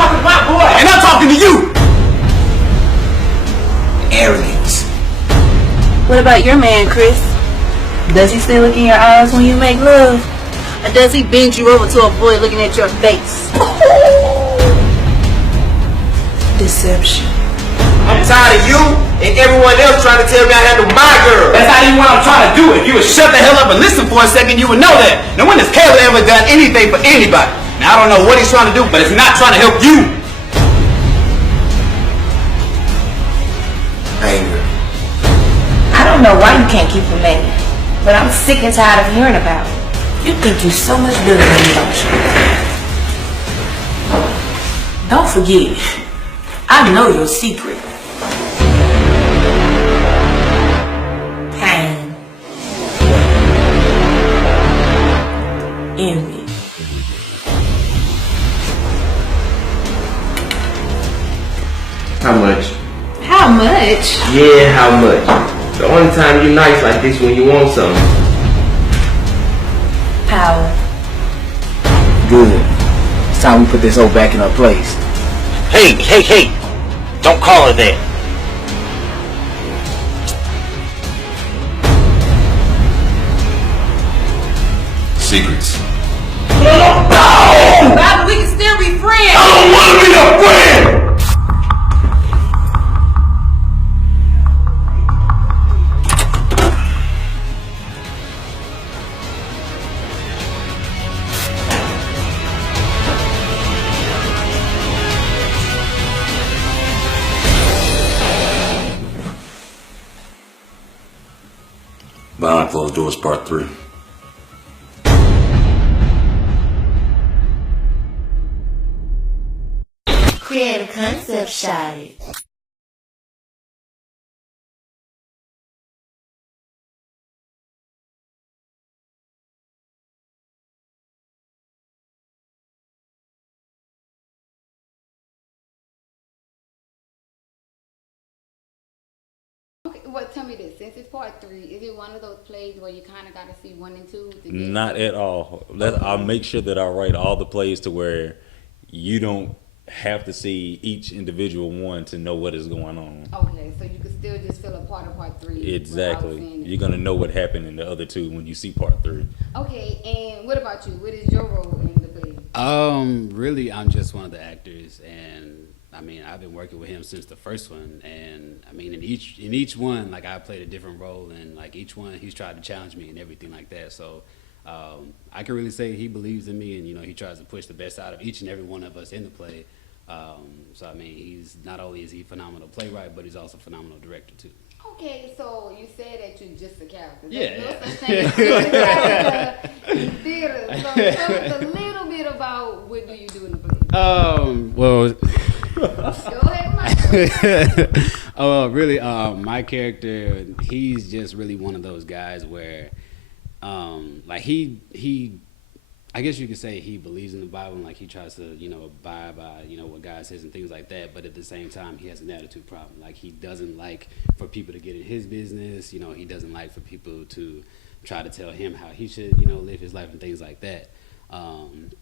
talking to my boy. And I'm talking to you. Arrogance. What about your man, Chris? Does he still look in your eyes when you make love? Or does he bend you over to avoid looking at your face? Deception. I'm tired of you and everyone else trying to tell me I handle my girl. That's not even what I'm trying to do. If you would shut the hell up and listen for a second, you would know that. Now, when has Caleb ever done anything for anybody? Now, I don't know what he's trying to do, but it's not trying to help you. Anger. I don't know why you can't keep a man, but I'm sick and tired of hearing about it. You think you're so much better than you, don't you? Don't forget, I know your secret. Pain. Envy. How much? How much? Yeah, how much? The only time you nice like this when you want something. Power. Good. It's time we put this hoe back in her place. Hey, hey, hey! Don't call her that. Secrets. No! Bobby, we can still be friends. I don't want to be a friend! Behind Closed Doors Part 3. Create a concept shot. Okay, well, tell me this. Since it's part 3, is it one of those plays where you kind of got to see 1 and 2? To get Not at all. I'll make sure that I write all the plays to where you don't have to see each individual one to know what is going on. Okay, so you can still just feel a part of part 3. Exactly. You're going to know what happened in the other 2 when you see part 3. Okay, and what about you? What is your role in the play? Really, I'm just one of the actors, and I mean, I've been working with him since the first one, and I mean, in each one, like I played a different role, and like each one, he's tried to challenge me and everything like that. So I can really say he believes in me, and you know, he tries to push the best out of each and every one of us in the play. So I mean, he's not only is he a phenomenal playwright, but he's also a phenomenal director too. Okay, so you said that you're just a character. Yeah. There's no such thing as being a character in theater. So tell us a little bit about what do you do in the play. Well. Go ahead, Mike. Oh, really? My character, he's just really one of those guys where, like he, I guess you could say he believes in the Bible and like he tries to, you know, abide by, you know, what God says and things like that. But at the same time, he has an attitude problem. Like he doesn't like for people to get in his business. You know, he doesn't like for people to try to tell him how he should, you know, live his life and things like that. And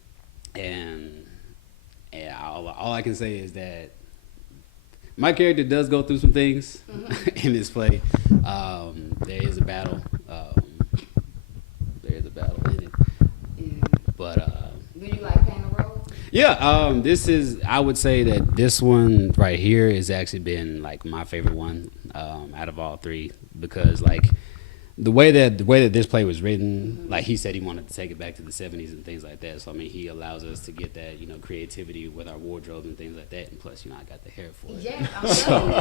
all I can say is that my character does go through some things in this play. There is a battle. There is a battle in it. Yeah. But do you like playing a role? yeah, I would say that this one right here has actually been like my favorite one out of all 3 because like the way that this play was written, like he said he wanted to take it back to the 70s and things like that. So I mean, he allows us to get that, you know, creativity with our wardrobe and things like that. And plus, you know, I got the hair for it. Yeah,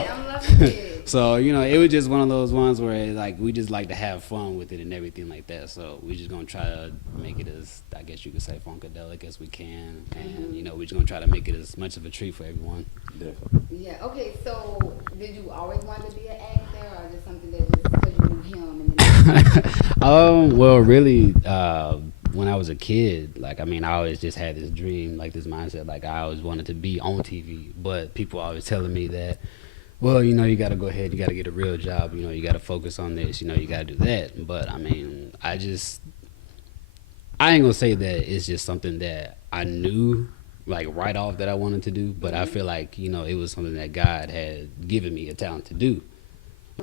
I'm loving it. So, you know, it was just one of those ones where like we just like to have fun with it and everything like that. So we're just gonna try to make it as, I guess you could say, funkadelic as we can, and you know, we're just gonna try to make it as much of a treat for everyone. Definitely. Yeah. Okay. So, did you always want to be an actor, or just something that just because you knew him and then? Well, really, when I was a kid, like, I mean, I always just had this dream, like this mindset, like I always wanted to be on TV, but people always telling me that, well, you know, you got to go ahead, you got to get a real job, you know, you got to focus on this, you know, you got to do that. But I mean, I ain't gonna say that it's just something that I knew like right off that I wanted to do, but I feel like, you know, it was something that God had given me a talent to do.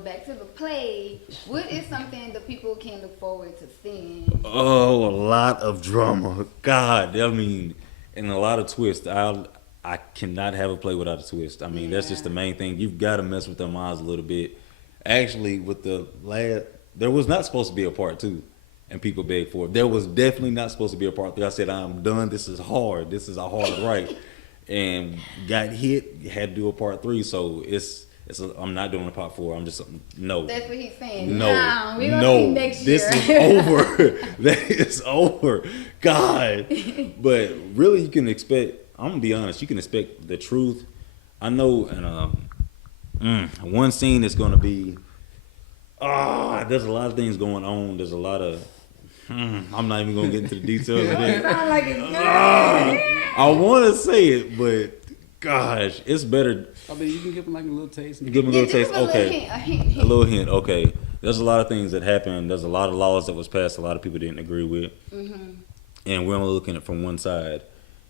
Back to the play, what is something that people can look forward to seeing? Oh, a lot of drama. God, I mean, and a lot of twists. I cannot have a play without a twist. I mean, that's just the main thing. You've got to mess with their minds a little bit. Actually, with the last, there was not supposed to be a part 2, and people begged for it. There was definitely not supposed to be a part 3. I said, I'm done. This is hard. This is a hard write. And got hit, had to do a part 3. So I'm not doing a part 4. I'm just, no. That's what he's saying. No, Nah, we're gonna see next year. This is over. That is over. God. But really, you can expect, I'm going to be honest, you can expect the truth. I know, and one scene is going to be, there's a lot of things going on. There's a lot of, I'm not even going to get into the details of it. Sound like it's good. I want to say it, but gosh, it's better. I mean, you can give them like a little taste. Give them a little taste. Okay. A hint. A little hint. Okay. There's a lot of things that happened. There's a lot of laws that was passed a lot of people didn't agree with. Mm-hmm. And we're only looking at it from one side.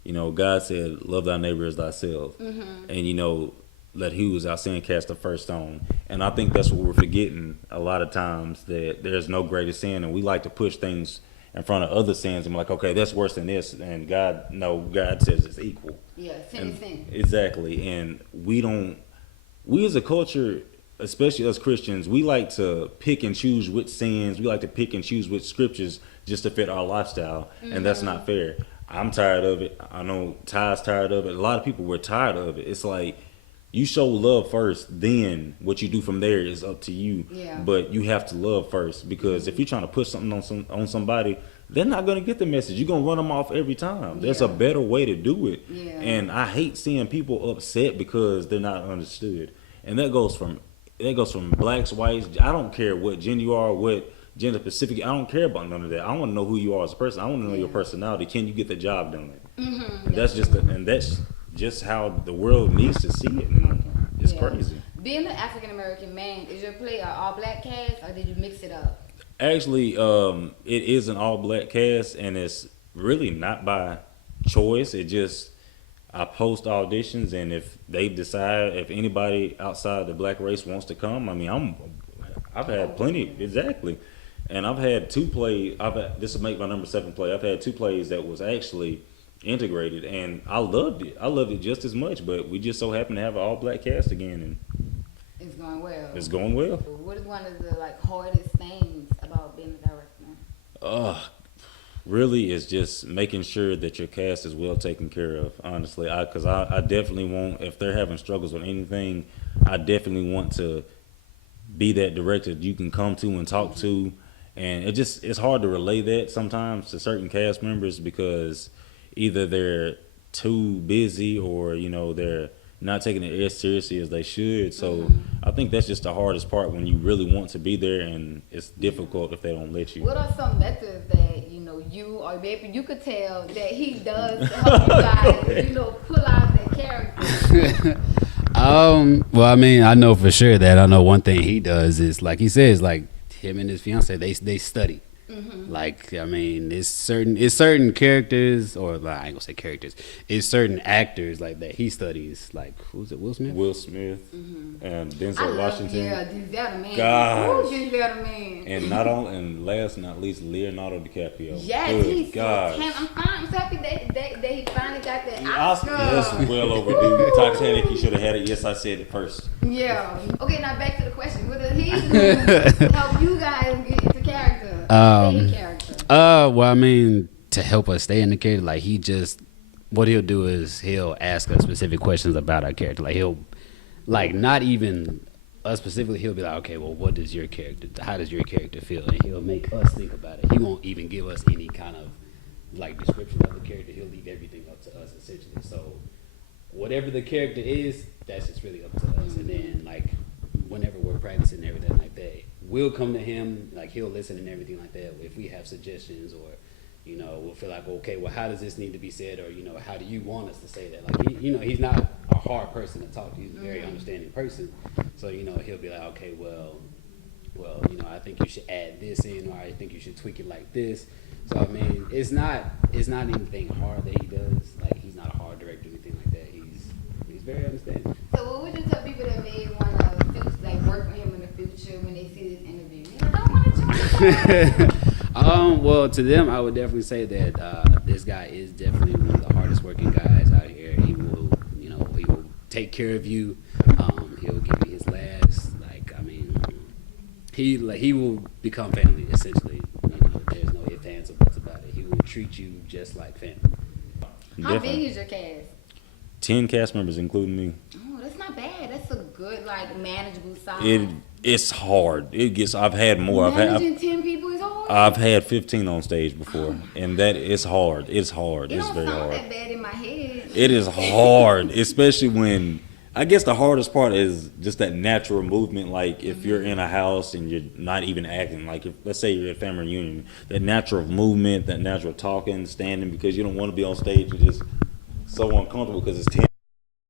You know, God said, love thy neighbor as thyself. Mm-hmm. And, you know, let he who is our sin cast the first stone. And I think that's what we're forgetting a lot of times, that there's no greater sin. And we like to push things in front of other sins and be like, okay, that's worse than this. And God says it's equal. Yeah, sin is sin. Exactly. And we as a culture, especially us Christians, we like to pick and choose which sins, we like to pick and choose which scriptures just to fit our lifestyle. Mm-hmm. And that's not fair. I'm tired of it. I know Ty's tired of it. A lot of people were tired of it. It's like, you show love first, then what you do from there is up to you. Yeah. But you have to love first, because if you're trying to put something on somebody, they're not going to get the message. You're going to run them off every time. There's a better way to do it. Yeah. And I hate seeing people upset because they're not understood. And that goes from blacks, whites. I don't care what gender you are, what gender specific. I don't care about none of that. I want to know who you are as a person. I want to know your personality. Can you get the job done? Mm-hmm. And that's just how the world needs to see it. And it's crazy. Being an African American man, is your play an all black cast, or did you mix it up? Actually, it is an all black cast, and it's really not by choice. It just, I post auditions, and if they decide, if anybody outside the black race wants to come, I mean, I've had plenty, exactly. And I've had 2 plays, this will make my number 7 play. I've had 2 plays that was actually integrated, and I loved it. I loved it just as much, but we just so happen to have an all black cast again, and it's going well. It's going well. What is one of the hardest things about being a director? Really is just making sure that your cast is well taken care of, honestly. Because I definitely want, if they're having struggles with anything, I definitely want to be that director you can come to and talk to. And it's hard to relay that sometimes to certain cast members, because either they're too busy or, you know, they're not taking it as seriously as they should. So I think that's just the hardest part, when you really want to be there and it's difficult if they don't let you. What are some methods that, you know, you or maybe you could tell that he does to help you guys, you know, pull out that character? Well, I mean, I know for sure that I know one thing he does is, like he says, like him and his fiance, they study. Mm-hmm. Like, I mean, it's certain characters, or like, I ain't gonna say characters, it's certain actors like that he studies. Like, who's it? Will Smith. And Denzel Washington. Yeah, Denzel the man. Gosh. Ooh, Denzel the man. And last but not least, Leonardo DiCaprio. Yes, good he's gosh. I'm so happy that he finally got that Oscar. That's well overdue. Titanic, he should have had it. Yes, I said it first. Yeah. Okay, now back to the question. What does he do to help you guys get into character? Well, I mean, to help us stay in the character, like what he'll do is he'll ask us specific questions about our character. Like he'll, like not even us specifically, he'll be like, okay, well, how does your character feel? And he'll make us think about it. He won't even give us any kind of like description of the character. He'll leave everything up to us essentially. So whatever the character is, that's just really up to us. And then like whenever we're practicing and everything like that, we'll come to him, like he'll listen and everything like that. If we have suggestions, or, you know, we'll feel like, okay, well, how does this need to be said? Or, you know, how do you want us to say that? Like, he's not a hard person to talk to. He's a very understanding person. So, you know, he'll be like, okay, well, you know, I think you should add this in, or I think you should tweak it like this. So, I mean, it's not anything hard that he does. Like, he's not a hard direct or anything like that. He's very understanding. So what would you tell people that may want to like work with him in the future when they see this interview? You know, I don't want to join the Well, to them, I would definitely say that this guy is definitely one of the hardest working guys out here. He will, he will take care of you. He'll give you his last. He will become family essentially. There's no ifs, ands, or buts about it. He will treat you just like family. How big is your cast? 10 cast members, including me. Oh, that's not bad. That's a good, like, manageable size. It's hard. I've had more. Managing 10 people is hard. I've had 15 on stage before, and that is hard. It's hard. It's very hard. It don't sound that bad in my head. It is hard, especially when. I guess the hardest part is just that natural movement. Like if you're in a house and you're not even acting, like let's say you're at a family reunion, that natural movement, that natural talking, standing, because you don't want to be on stage. You're just so uncomfortable because it's 10 on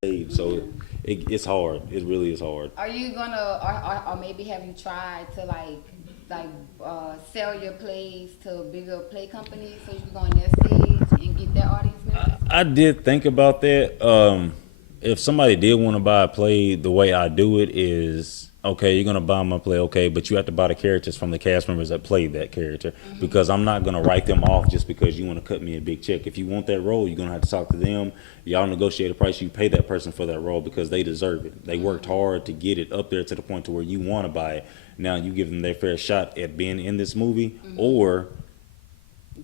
stage. So it's hard. It really is hard. Are you gonna, or maybe have you tried to sell your plays to bigger play companies so you can go on their stage and get their audience members? I did think about that. If somebody did want to buy a play, the way I do it is, okay, you're going to buy my play, okay, but you have to buy the characters from the cast members that played that character, because I'm not going to write them off just because you want to cut me a big check. If you want that role, you're going to have to talk to them. Y'all negotiate a price. You pay that person for that role because they deserve it. They worked hard to get it up there to the point to where you want to buy it. Now you give them their fair shot at being in this movie, or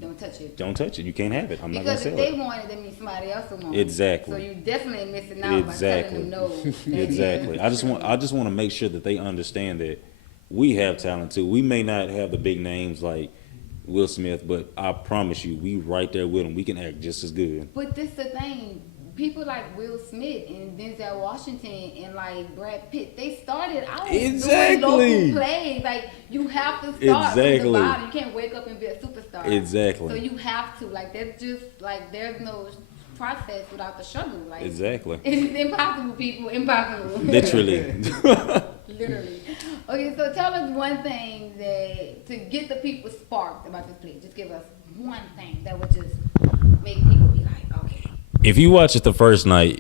don't touch it. Don't touch it. You can't have it. I'm not going to sell it. Because if they want it, that means somebody else will want it. Exactly. So you definitely missing out by telling them no. Exactly. I just want to make sure that they understand that we have talent too. We may not have the big names like Will Smith, but I promise you, we right there with them. We can act just as good. But this the thing. People like Will Smith and Denzel Washington and like Brad Pitt, they started out doing local plays. Like you have to start from the bottom. You can't wake up and be a superstar. Exactly. So you have to. Like there's just like there's no process without the struggle. Like exactly. It's impossible, people. Impossible. Literally. Literally. Okay, so tell us one thing that to get the people sparked about this play. Just give us one thing that would just make people be like, okay. If you watch it the first night,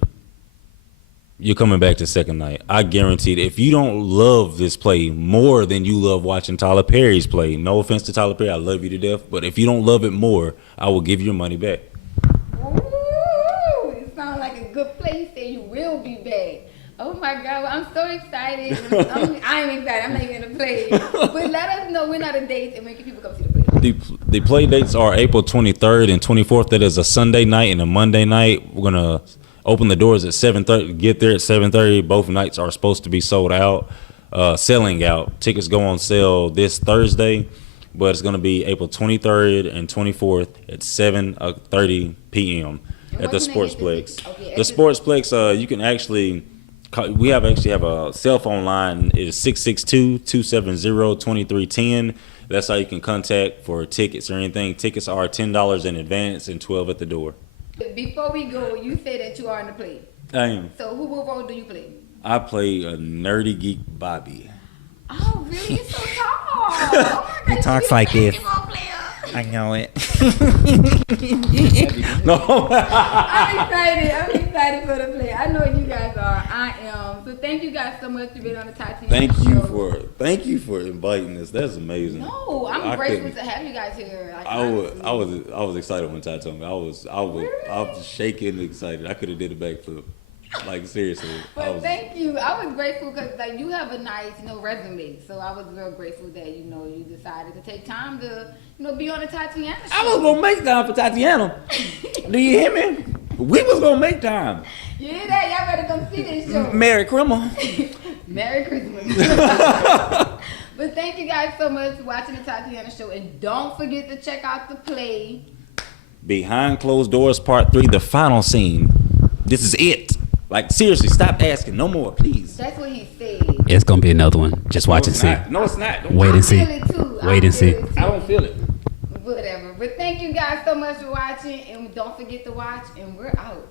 you're coming back the second night. I guarantee that if you don't love this play more than you love watching Tyler Perry's play, no offense to Tyler Perry, I love you to death, but if you don't love it more, I will give you your money back. Ooh, it sounds like a good place that you will be back. Oh my God, I'm so excited. I'm excited. I'm not even gonna play. But let us know when are the dates and when can people come see the play. The play dates are April 23rd and 24th. That is a Sunday night and a Monday night. We're gonna open the doors at 7:30. Get there at 7:30. Both nights are supposed to be sold out, selling out. Tickets go on sale this Thursday, but it's gonna be April 23rd and 24th at 7:30 p.m. at the Sportsplex. Okay, the Sportsplex. You can actually. We have a cell phone line. It is 662-270-2310. That's how you can contact for tickets or anything. Tickets are $10 in advance and $12 at the door. Before we go, you say that you are in the play. I am. So what role do you play? I play a nerdy geek Bobby. Oh, really? You're so tall. Oh he talks like this. I know it. No. I'm excited for the play. I know you guys are. I am. So thank you guys so much for being on the Tatiana Show. Thank you for inviting us. That's amazing. No, I'm grateful to have you guys here. Like, I was excited when Ty told me. I was shaking and excited. I could have did a backflip. Like seriously. But thank you. I was grateful because like you have a nice, resume. So I was real grateful that you decided to take time to be on the Tatiana Show. I was gonna make time for Tatiana. Do you hear me? We was gonna make time. You hear that? Y'all better come see this show. Merry Christmas. Merry Christmas. But thank you guys so much for watching the Tatiana Show, and don't forget to check out the play. Behind Closed Doors Part 3, the final scene. This is it. Like, seriously, stop asking. No more, please. That's what he said. It's going to be another one. Just watch and see. No, it's not. Wait and see. Wait and see. I don't feel it. Whatever. But thank you guys so much for watching. And don't forget to watch. And we're out.